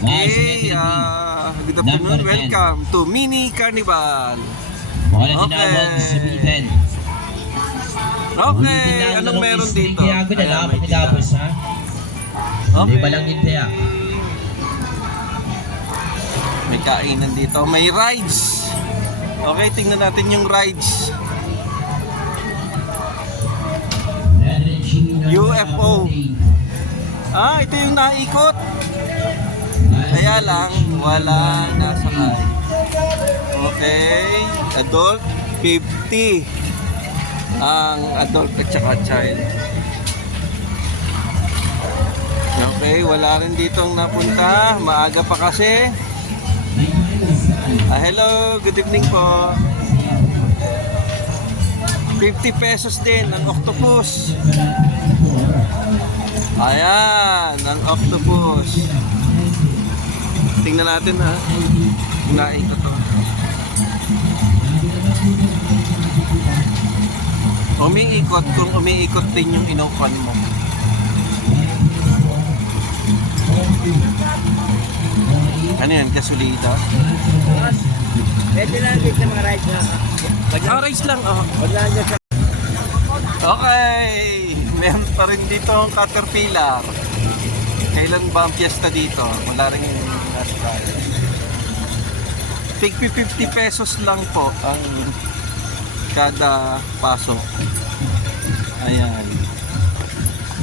Okay, good afternoon. Welcome to Mini Carnival. Wala tinawag sa Bipen. Okay, anong meron dito? Ayan, may tita. ha? Hindi ba lang India? May kainan dito. May rides. Okay, tingnan natin yung rides. UFO. Ito yung naikot. Kaya lang, walang nasakay. Okay, adult 50. Ang adult at saka child. Okay, wala rin ditong napunta. Maaga pa kasi. Hello, good evening po. 50 pesos din ang octopus. Ayan, ang octopus. Tingnan natin ha. Unahin ko to. Umiikot kung umiikot din yung inopan mo. Ano yan? Kasulita? Pwede lang din sa mga rides na. Rice lang. Wag lang dyan sa... Okay. Meron pa rin dito ang Caterpillar. Kailan ba ang piyesta dito? Wala rin yung last price. Tig 50 pesos lang po ang kada pasok. Ayan.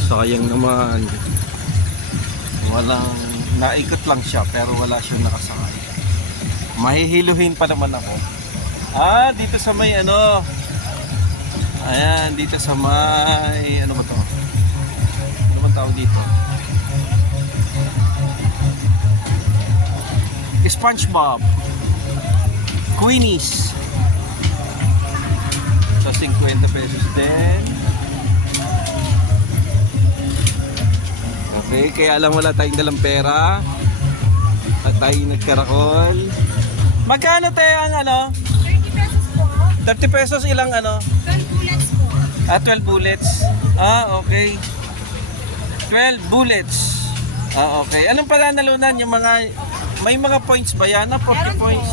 Sayang naman. Walang naikot lang siya pero wala siyang nakasakay. Mahihiluhin pa naman ako. Dito sa may ano. Ayan, dito sa may ano ba to? Ano man tawag dito? SpongeBob. Queenies. So 50 pesos din. Okay, kaya lang wala tayong dalang pera. At tayo nagkarakol. Magkano tayo ang ano? 30 pesos po. 30 pesos ilang ano? 12 bullets po. 12 bullets. Okay. 12 bullets. Okay. Anong pananalunan yung mga may mga points ba yan? 40 Meron po. points,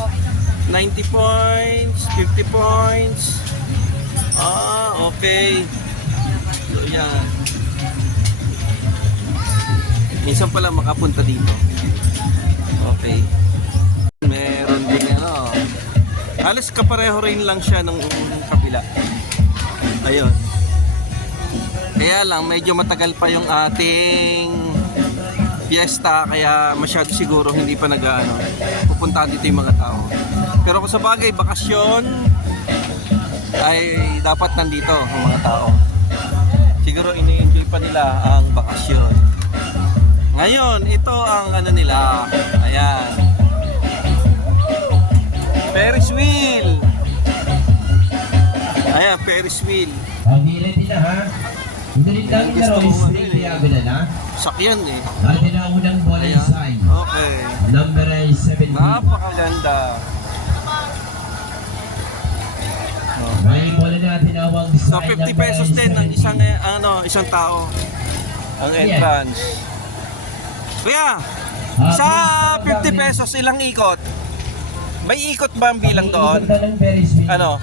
90 points, 50 points. Okay. So yan. Minsan pala makapunta dito. Okay. Meron din ano. Halos kapareho rin lang siya ng kabila. Ayun. Kaya lang medyo matagal pa yung ating fiesta kaya masyado siguro hindi pa pupunta dito yung mga tao. Pero kung sa bagay bakasyon ay dapat nandito ang mga tao. Siguro ini-enjoy pa nila ang bakasyon. Ngayon, ito ang ano nila. Ayan. Ferris wheel. Ayan, Ferris wheel. Ang hilit nila ha? Hindi rin lang Gusto laro mo is ano really abila na. Sakyan eh. Ang tinaunang bola Ayan. sign. Okay. Number ay 17. Napakaganda. May bola na tinawag So sign 50 pesos din ang isang tao. Ang entrance. Kuya, sa 50 pesos ilang ikot? May ikot ba ang bilang doon? Ano?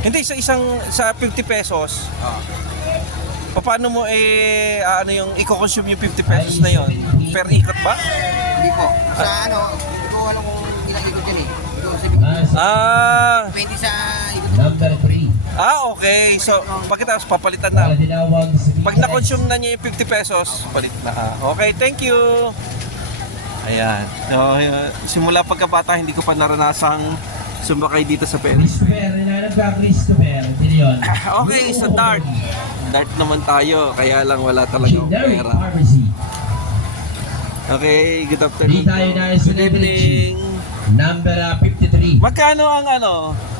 Hindi sa 50 pesos. Paano mo yung i-consume yung 50 pesos na yon? Per ikot ba? Hindi po. Sa ano, hindi ko alam kung ginagikot yun eh. Hindi ko sabihin. 20 sa ikot. Number 3. Okay. So, pagkatapos papalitan na. Bola tinawag Pag na-consume na niya yung 50 pesos, palit na. Okay, thank you. Ayan. So, simula pagkabata, hindi ko pa naranasang sumakay dito sa Ferris. Christopher, hinanap ka Christopher. Hindi yun. Okay, sa dart. Dart naman tayo, kaya lang wala talagang Legendary pera. Pharmacy. Okay, good afternoon. Di tayo na Good celebrity. evening. Number 53. Magkano ang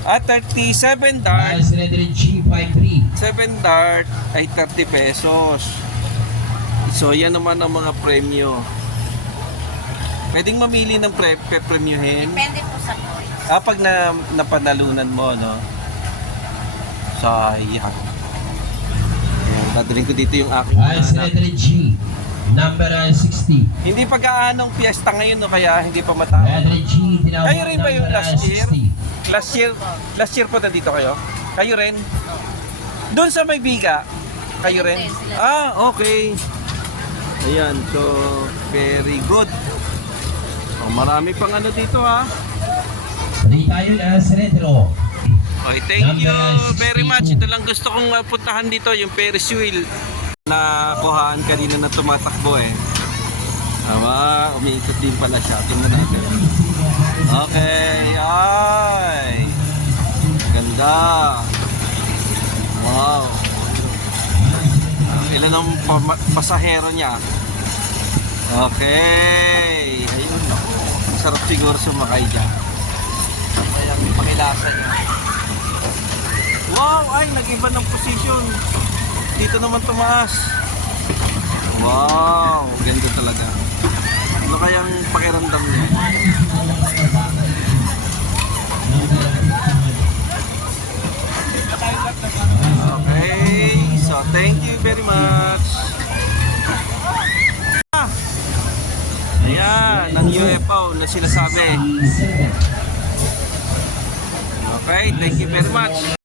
37 dart. Ay, Senator G 53. 7 dart ay 30 pesos. So, yan naman ang mga premyo. Pwedeng mamili ng premyohin. Depende po sa points. Pag napanalunan mo, no? Sayang. Dadalhin ko dito yung aking Ay, anak. Senator G. Number 60. Hindi pagkaanong piyesta ngayon, no? Kaya hindi pa matao. Adrian G. Tinawag Kayo rin ba yung number last year? 60. Last year po nandito kayo? Kayo rin? Doon sa may biga, kayo rin? Hindi, sila. Ah, okay. Ayan, so very good. Oh, marami pang ano dito ha. Balik tayo sa retro. Okay, thank you Number very 62. much. Ito lang gusto kong puntahan dito, yung Ferris wheel na kuhaan kanina na tumatakbo eh. Tama, umiikot din pala siya. Tingnan natin. Okay, ay. Ganda. Wow. Ilan ang pasahero niya? Okay. Ayun. Sarap siguro sumakay dyan. Ayan, yung pakilasa niya. Wow! Ay, nag-iba ng position. Dito naman tumaas. Wow! Ganda talaga. Ano kayang pakiramdam niya? Okay. So, thank you very much. Ah! Ayan, ang UFO na sinasabi. Okay, thank you very much.